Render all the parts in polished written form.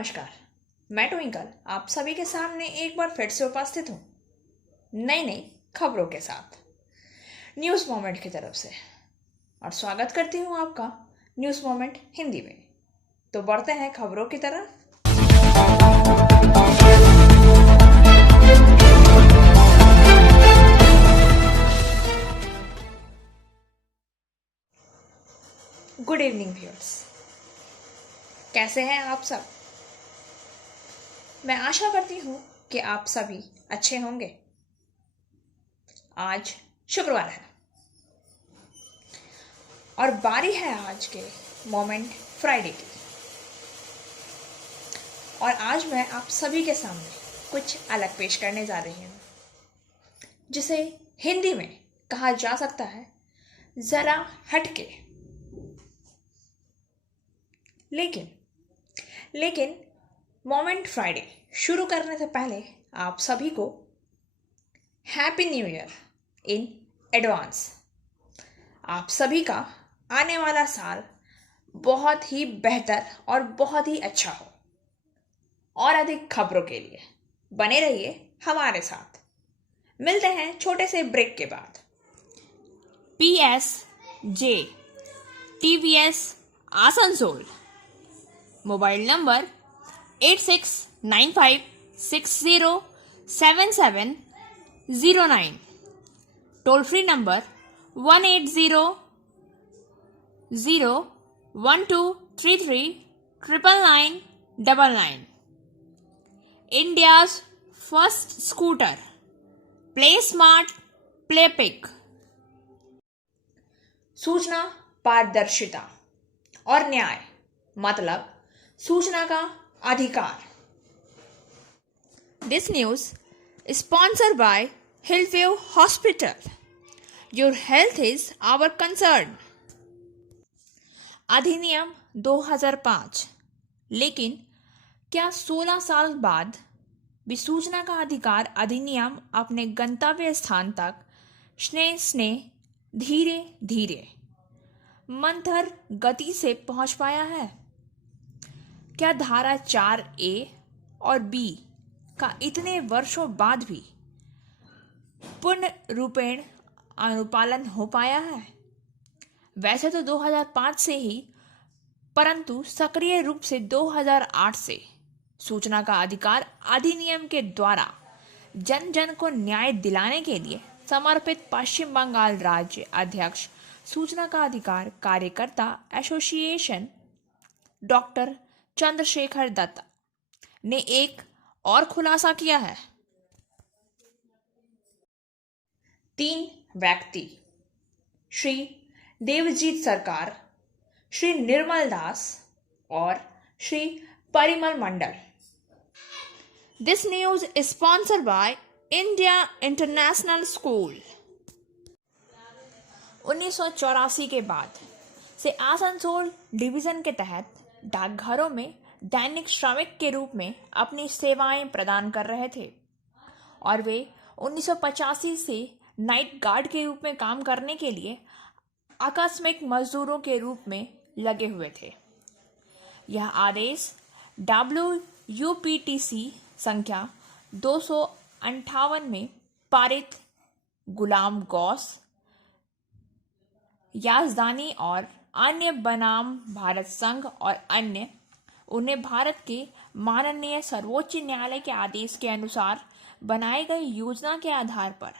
नमस्कार। मैं ट्विंकल आप सभी के सामने एक बार फिर से उपस्थित हूँ नई नई खबरों के साथ न्यूज़ मोमेंट की तरफ से, और स्वागत करती हूँ आपका न्यूज़ मोमेंट हिंदी में। तो बढ़ते हैं खबरों की तरफ। गुड इवनिंग व्यूअर्स, कैसे हैं आप सब? मैं आशा करती हूँ कि आप सभी अच्छे होंगे। आज शुक्रवार है और बारी है आज के मोमेंट फ्राइडे की। और आज मैं आप सभी के सामने कुछ अलग पेश करने जा रही हूँ, जिसे हिंदी में कहा जा सकता है जरा हटके। लेकिन मोमेंट फ्राइडे शुरू करने से पहले आप सभी को happy new year in advance. आप सभी का आने वाला साल बहुत ही बेहतर और बहुत ही अच्छा हो। और अधिक खबरों के लिए बने रहिए हमारे साथ। मिलते हैं छोटे से ब्रेक के बाद। PSJ TVS Asansol, mobile number 8695607709, toll free number 1800123399999। India's first scooter, play smart play pick. सूचना, पारदर्शिता और न्याय मतलब सूचना का अधिकार। This news sponsored by Hillview hospital. Your health is our concern. अधिनियम 2005। लेकिन क्या 16 साल बाद भी सूचना का अधिकार अधिनियम अपने गंतव्य स्थान तक स्नेह धीरे धीरे मंथर गति से पहुंच पाया है? क्या धारा 4A और B का इतने वर्षों बाद भी पूर्ण रूपेण अनुपालन हो पाया है? वैसे तो 2005 से ही, परंतु सक्रिय रूप से 2008 से सूचना का अधिकार अधिनियम के द्वारा जन जन को न्याय दिलाने के लिए समर्पित पश्चिम बंगाल राज्य अध्यक्ष सूचना का अधिकार कार्यकर्ता एसोसिएशन डॉक्टर चंद्रशेखर दत्ता ने एक और खुलासा किया है। 3 व्यक्ति, श्री देवजीत सरकार, श्री निर्मल दास और Shri Parimal Mandal. This news is sponsored by India International School. 1984 के बाद से आसनसोल डिवीजन के तहत डाकघरों में दैनिक श्रमिक के रूप में अपनी सेवाएं प्रदान कर रहे थे और वे 1985 से नाइट गार्ड के रूप में काम करने के लिए आकस्मिक मजदूरों के रूप में लगे हुए थे। यह आदेश WUPTC संख्या 258 में पारित गुलाम गौस याजदानी और अन्य बनाम भारत संघ और अन्य उन्हें भारत के माननीय सर्वोच्च न्यायालय के आदेश के अनुसार बनाए गए योजना के आधार पर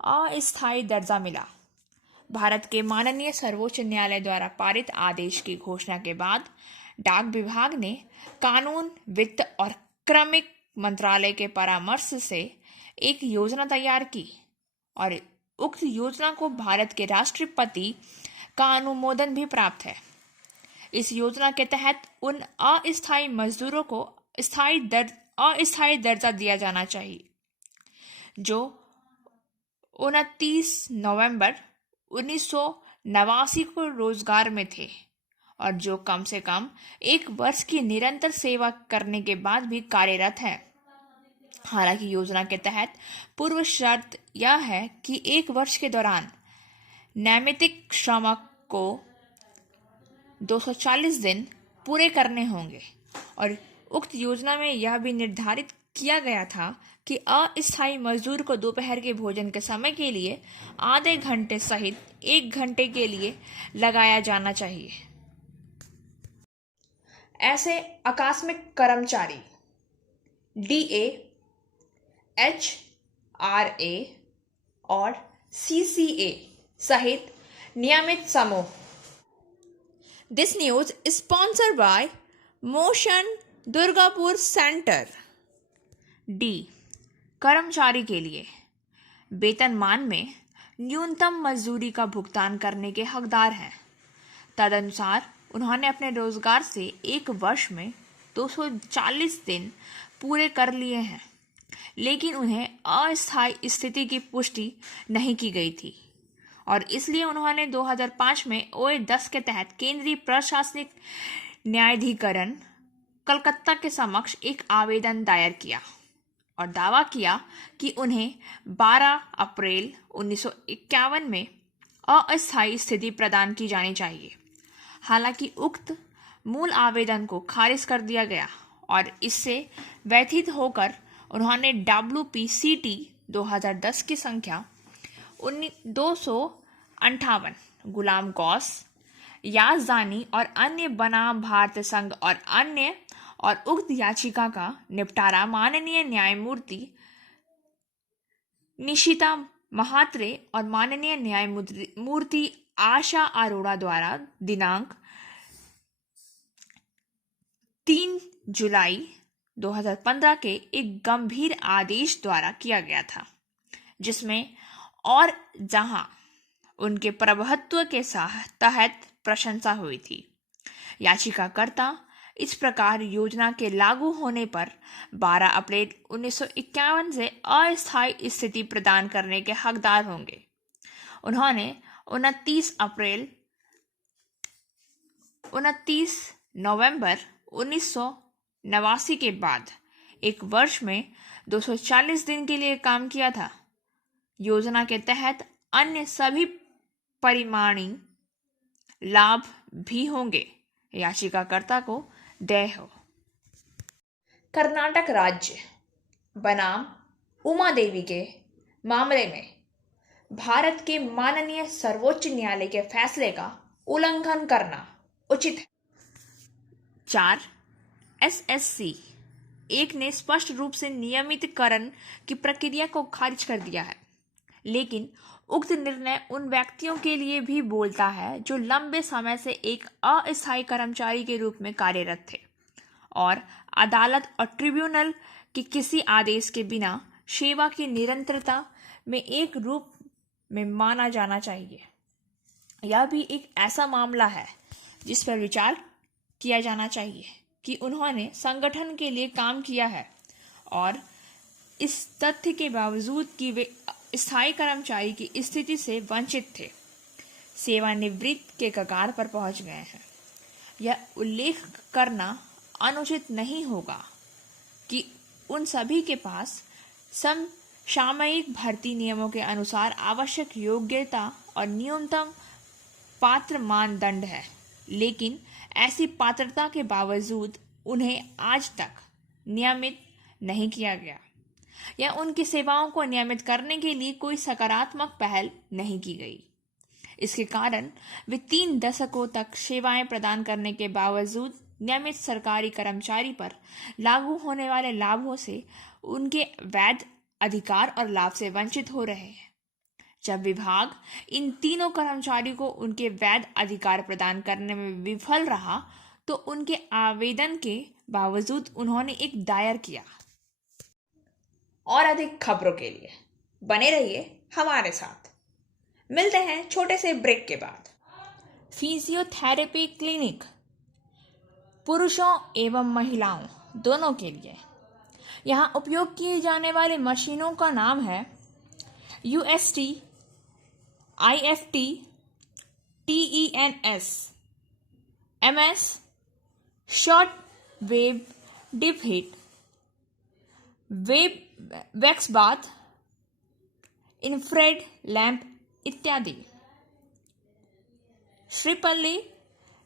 अस्थायी दर्जा मिला। भारत के माननीय सर्वोच्च न्यायालय द्वारा पारित आदेश की घोषणा के बाद डाक विभाग ने कानून, वित्त और क्रमिक मंत्रालय के परामर्श से एक योजना तैयार की और उक्त योजना को भारत के राष्ट्रपति का अनुमोदन भी प्राप्त है। इस योजना के तहत उन अस्थायी मजदूरों को अस्थायी दर्जा दिया जाना चाहिए जो 29 नवंबर 1989 को रोजगार में थे और जो कम से कम 1 वर्ष की निरंतर सेवा करने के बाद भी कार्यरत है। हालांकि योजना के तहत पूर्व शर्त यह है कि 1 वर्ष के दौरान नैमित्तिक श्रम को 240 दिन पूरे करने होंगे और उक्त योजना में यह भी निर्धारित किया गया था कि अस्थायी मजदूर को दोपहर के भोजन के समय के लिए आधे घंटे सहित 1 घंटे के लिए लगाया जाना चाहिए। ऐसे आकस्मिक कर्मचारी DA, HRA और CCA सहित नियमित समूह। This news sponsored bye motion Durgapur centre. D, कर्मचारी के लिए वेतनमान में न्यूनतम मजदूरी का भुगतान करने के हकदार हैं। तदनुसार उन्होंने अपने रोजगार से 1 वर्ष में 240 दिन पूरे कर लिए हैं, लेकिन उन्हें अस्थायी स्थिति की पुष्टि नहीं की गई थी और इसलिए उन्होंने 2005 में OA 10 के तहत केंद्रीय प्रशासनिक न्यायाधिकरण कलकत्ता के समक्ष एक आवेदन दायर किया और दावा किया कि उन्हें 12 अप्रैल 1951 में अस्थायी स्थिति प्रदान की जानी चाहिए। हालांकि उक्त मूल आवेदन को खारिज कर दिया गया और इससे व्यथित होकर उन्होंने WPCT 2010 की संख्या 258 गुलाम गौस, याजदानी और अन्य बनाम भारतीय संघ और अन्य और उक्त याचिका का निपटारा माननीय न्यायमूर्ति निशिता महात्रे और माननीय न्यायमूर्ति आशा अरोड़ा द्वारा दिनांक 3 जुलाई 2015 के एक गंभीर आदेश द्वारा किया गया था, जिसमें और जहां उनके प्रभुत्व के तहत प्रशंसा हुई थी। याचिकाकर्ता इस प्रकार योजना के लागू होने पर 12 अप्रैल 1951 से अस्थायी स्थिति प्रदान करने के हकदार होंगे। उन्होंने 29 नवंबर 1989 के बाद 1 वर्ष में 240 दिन के लिए काम किया था। योजना के तहत अन्य सभी परिमाणी लाभ भी होंगे। याचिकाकर्ता को देय हो। कर्नाटक राज्य बनाम उमा देवी के मामले में भारत के माननीय सर्वोच्च न्यायालय के फैसले का उल्लंघन करना उचित है। 4 SSC 1 ने स्पष्ट रूप से नियमितकरण की प्रक्रिया को खारिज कर दिया है, लेकिन उक्त निर्णय उन व्यक्तियों के लिए भी बोलता है जो लंबे समय से एक अस्थायी कर्मचारी के रूप में कार्यरत थे और अदालत और ट्रिब्यूनल के किसी आदेश के बिना सेवा की निरंतरता में एक रूप में माना जाना चाहिए। यह भी एक ऐसा मामला है जिस पर विचार किया जाना चाहिए कि उन्होंने संगठन के लिए काम किया है और इस तथ्य के बावजूद कि वे स्थायी कर्मचारी की स्थिति से वंचित थे, सेवानिवृत्ति के कगार पर पहुंच गए हैं। यह उल्लेख करना अनुचित नहीं होगा कि उन सभी के पास समसामयिक भर्ती नियमों के अनुसार आवश्यक योग्यता और न्यूनतम पात्र मानदंड है, लेकिन ऐसी पात्रता के बावजूद उन्हें आज तक नियमित नहीं किया गया या उनकी सेवाओं को नियमित करने के लिए कोई सकारात्मक पहल नहीं की गई। इसके कारण वे 3 दशकों तक सेवाएं प्रदान करने के बावजूद नियमित सरकारी कर्मचारी पर लागू होने वाले लाभों से उनके वैध अधिकार और लाभ से वंचित हो रहे हैं। जब विभाग इन तीनों कर्मचारियों को उनके वैध अधिकार प्रदान करने में विफल रहा तो उनके आवेदन के बावजूद उन्होंने एक दायर किया। और अधिक खबरों के लिए बने रहिए हमारे साथ। मिलते हैं छोटे से ब्रेक के बाद। फिजियोथेरेपी क्लिनिक पुरुषों एवं महिलाओं दोनों के लिए। यहाँ उपयोग किए जाने वाली मशीनों का नाम है UST, IFT, TENS, MS, short wave deep heat, wax bath, infrared lamp इत्यादि। Sripalli,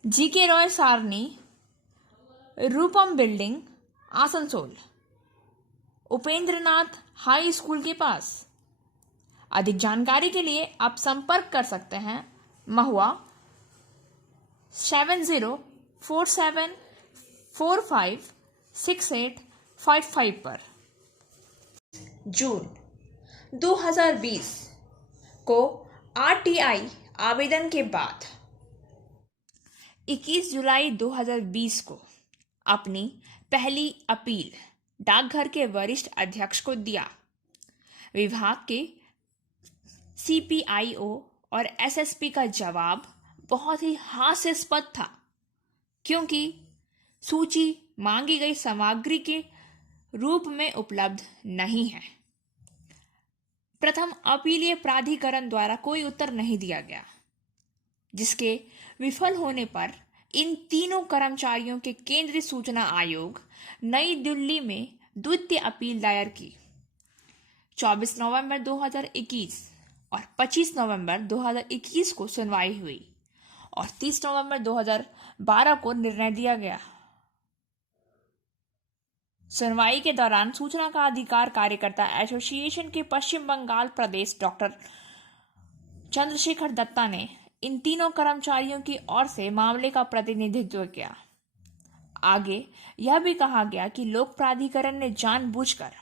GK Roy Sarani, Rupam building, Asansol, Upendranath high school के पास। अधिक जानकारी के लिए आप संपर्क कर सकते हैं महुआ 7047456855 पर। जून 2020 को आरटीआई आवेदन के बाद 21 जुलाई 2020 को अपनी पहली अपील डाकघर के वरिष्ठ अध्यक्ष को दिया। विभाग के सीपीआईओ और एसएसपी का जवाब बहुत ही हास्यास्पद था, क्योंकि सूची मांगी गई सामग्री के रूप में उपलब्ध नहीं है। प्रथम अपीलीय प्राधिकरण द्वारा कोई उत्तर नहीं दिया गया, जिसके विफल होने पर इन तीनों कर्मचारियों के केंद्रीय सूचना आयोग नई दिल्ली में द्वितीय अपील दायर की। 24 नवंबर 2021 और 25 नवंबर 2021 को सुनवाई हुई और 30 नवंबर 2012 को निर्णय दिया गया। सुनवाई के दौरान सूचना का अधिकार कार्यकर्ता एसोसिएशन के पश्चिम बंगाल प्रदेश डॉक्टर चंद्रशेखर दत्ता ने इन तीनों कर्मचारियों की ओर से मामले का प्रतिनिधित्व किया। आगे यह भी कहा गया कि लोक प्राधिकरण ने जानबूझकर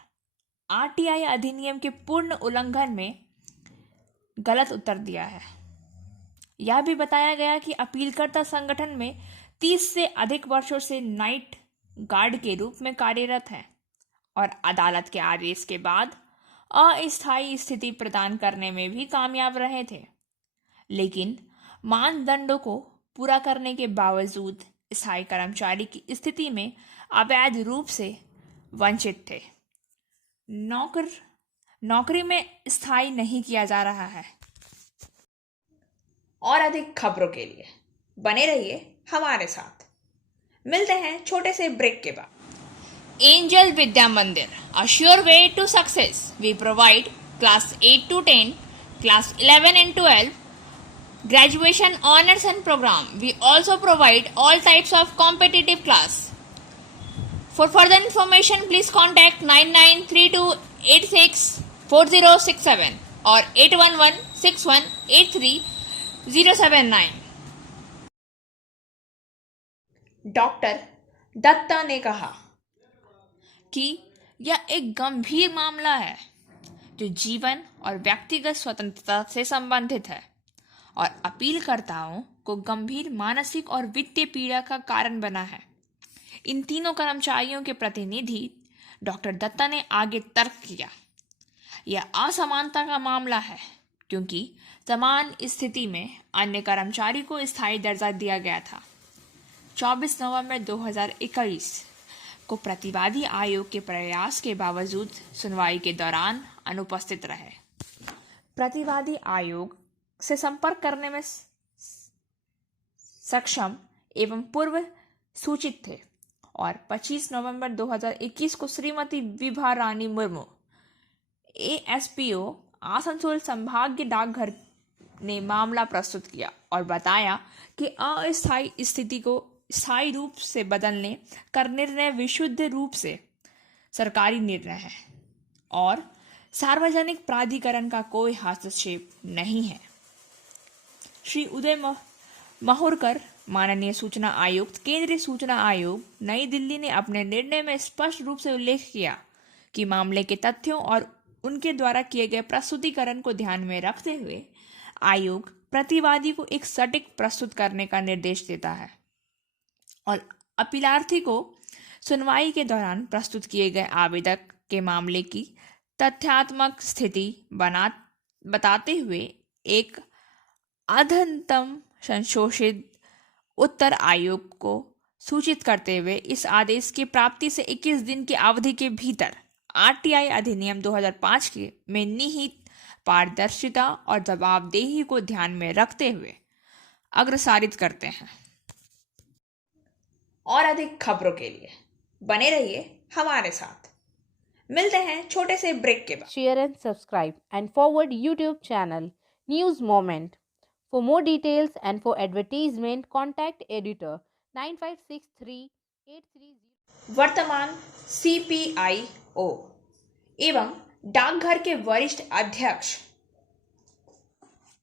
आरटीआई अधिनियम के पूर्ण उल्लंघन में गलत उत्तर दिया है। यह भी बताया गया कि अपीलकर्ता संगठन में 30 से अधिक वर्षों से नाइट गार्ड के रूप में कार्यरत है और अदालत के आदेश के बाद अस्थायी स्थिति प्रदान करने में भी कामयाब रहे थे, लेकिन मानदंडों को पूरा करने के बावजूद स्थायी कर्मचारी की स्थिति में अवैध रूप से वंचित थे। नौकरी में स्थायी नहीं किया जा रहा है। और अधिक खबरों के लिए बने रहिए हमारे साथ। मिलते हैं छोटे से ब्रेक के बाद। एंजल विद्या मंदिर, a sure way to success. We provide class 8 to 10, class 11 and 12, graduation honors and program. We also provide all types of competitive class. For further information, please contact 9932864067 or 8116183079. Doctor Dutta ने कहा कि यह एक गंभीर मामला है जो जीवन और व्यक्तिगत स्वतंत्रता से संबंधित है और अपीलकर्ताओं को गंभीर मानसिक और वित्तीय पीड़ा का कारण बना है। इन तीनों कर्मचारियों के प्रतिनिधि डॉक्टर दत्ता ने आगे तर्क किया, यह असमानता का मामला है क्योंकि समान स्थिति में अन्य कर्मचारी को स्थायी दर्जा दिया गया था। 24 नवंबर 2021 को प्रतिवादी आयोग के प्रयास के बावजूद सुनवाई के दौरान अनुपस्थित रहे। प्रतिवादी आयोग से संपर्क करने में सक्षम एवं पूर्व सूचित थे और 25 नवंबर 2021 को श्रीमती विभा रानी मुर्मू एएसपीओ आसनसोल संभागीय डाकघर ने मामला प्रस्तुत किया और बताया कि अस्थायी स्थिति को स्थायी रूप से बदलने का निर्णय विशुद्ध रूप से सरकारी निर्णय है और सार्वजनिक प्राधिकरण का कोई हस्तक्षेप नहीं है। श्री उदय माहुरकर, माननीय सूचना आयुक्त, केंद्रीय सूचना आयोग, नई दिल्ली ने अपने निर्णय में स्पष्ट रूप से उल्लेख किया कि मामले के तथ्यों और उनके द्वारा किए गए प्रस्तुतिकरण को ध्यान में रखते हुए आयोग प्रतिवादी को एक सटीक प्रस्तुत करने का निर्देश देता है और अपीलार्थी को सुनवाई के दौरान प्रस्तुत किए गए आवेदक के मामले की तथ्यात्मक स्थिति बताते हुए एक अद्यतन संशोधित उत्तर आयोग को सूचित करते हुए इस आदेश की प्राप्ति से 21 दिन की अवधि के भीतर आरटीआई अधिनियम 2005 के में निहित पारदर्शिता और जवाबदेही को ध्यान में रखते हुए अग्रसारित करते हैं। और अधिक खबरों के लिए बने रहिए हमारे साथ। मिलते हैं छोटे से ब्रेक के बाद। Share and subscribe and forward YouTube channel News Moment. For more details and for advertisement, contact editor 9563 830. वर्तमान CPIO एवं डाकघर के वरिष्ठ अध्यक्ष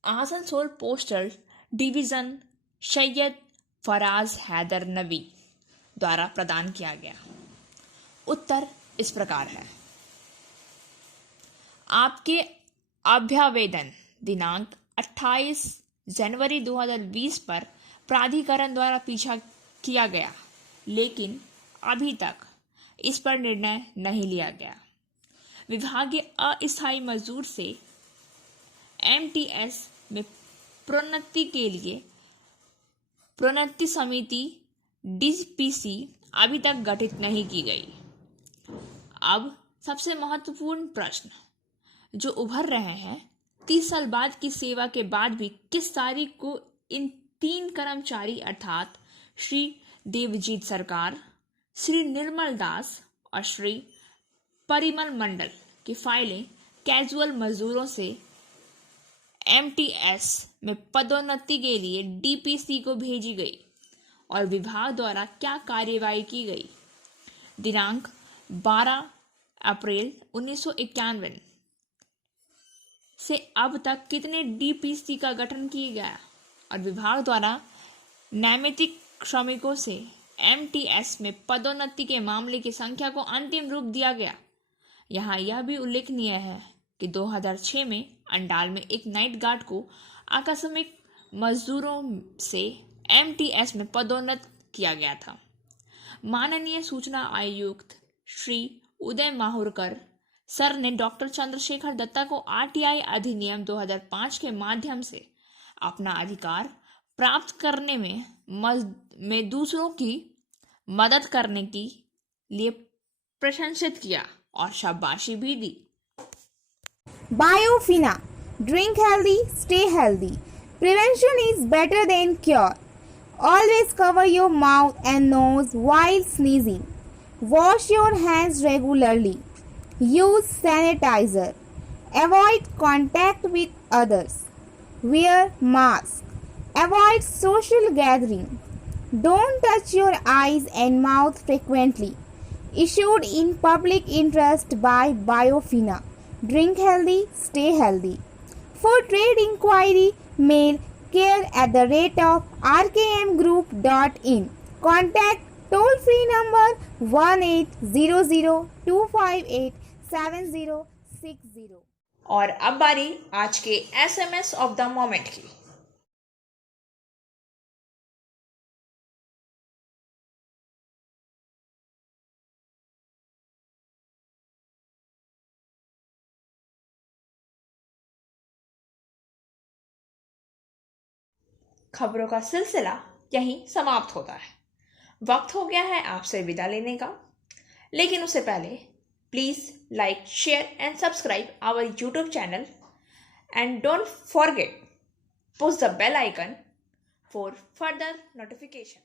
आसनसोल पोस्टल डिवीजन सैयद फराज हैदर नबी द्वारा प्रदान किया गया। उत्तर इस प्रकार है। आपके अभ्यावेदन दिनांक 28 जनवरी 2020 पर प्राधिकरण द्वारा पीछा किया गया, लेकिन अभी तक इस पर निर्णय नहीं लिया गया। विभागीय अस्थायी मजदूर से MTS में प्रोन्नति के लिए प्रोन्नति समिति DPC अभी तक गठित नहीं की गई। अब सबसे महत्वपूर्ण प्रश्न जो उभर रहे हैं, 30 साल बाद की सेवा के बाद भी किस तारीख को इन 3 कर्मचारी अर्थात श्री देवजीत सरकार, श्री निर्मल दास और श्री परिमल मंडल की फाइलें कैजुअल मजदूरों से MTS में पदोन्नति के लिए DPC को भेजी गई और विभाग द्वारा क्या कार्यवाही की गई। दिनांक 12 अप्रैल 1991 से अब तक कितने DPC का गठन किया गया और विभाग द्वारा नैमित्तिक श्रमिकों से MTS में पदोन्नति के मामले की संख्या को अंतिम रूप दिया गया। यहाँ यह भी उल्लेखनीय है कि 2006 में अंडाल में एक नाइट गार्ड को आकस्मिक मजदूरों से MTS में पदोन्नत किया गया था। माननीय सूचना आयुक्त श्री उदय माहुरकर सर ने डॉक्टर चंद्रशेखर दत्ता को RTI अधिनियम 2005 के माध्यम से अपना अधिकार प्राप्त करने में दूसरों की मदद करने के लिए प्रशंसित किया और शाबाशी भी दी। Biofina. Drink healthy, stay healthy. Prevention is better than cure. Always cover your mouth and nose while sneezing. Wash your hands regularly. Use sanitizer. Avoid contact with others. Wear mask. Avoid social gathering. Don't touch your eyes and mouth frequently. Issued in public interest by Biofina. Drink healthy, stay healthy. For trade inquiry, mail care@rkmgroup.in. Contact toll free number 1800-258-7060. और अब बारी आज के SMS of the moment की। खबरों का सिलसिला यहीं समाप्त होता है। वक्त हो गया है आपसे विदा लेने का, लेकिन उससे पहले please like, share and subscribe our YouTube channel and don't forget push the bell icon for further notification.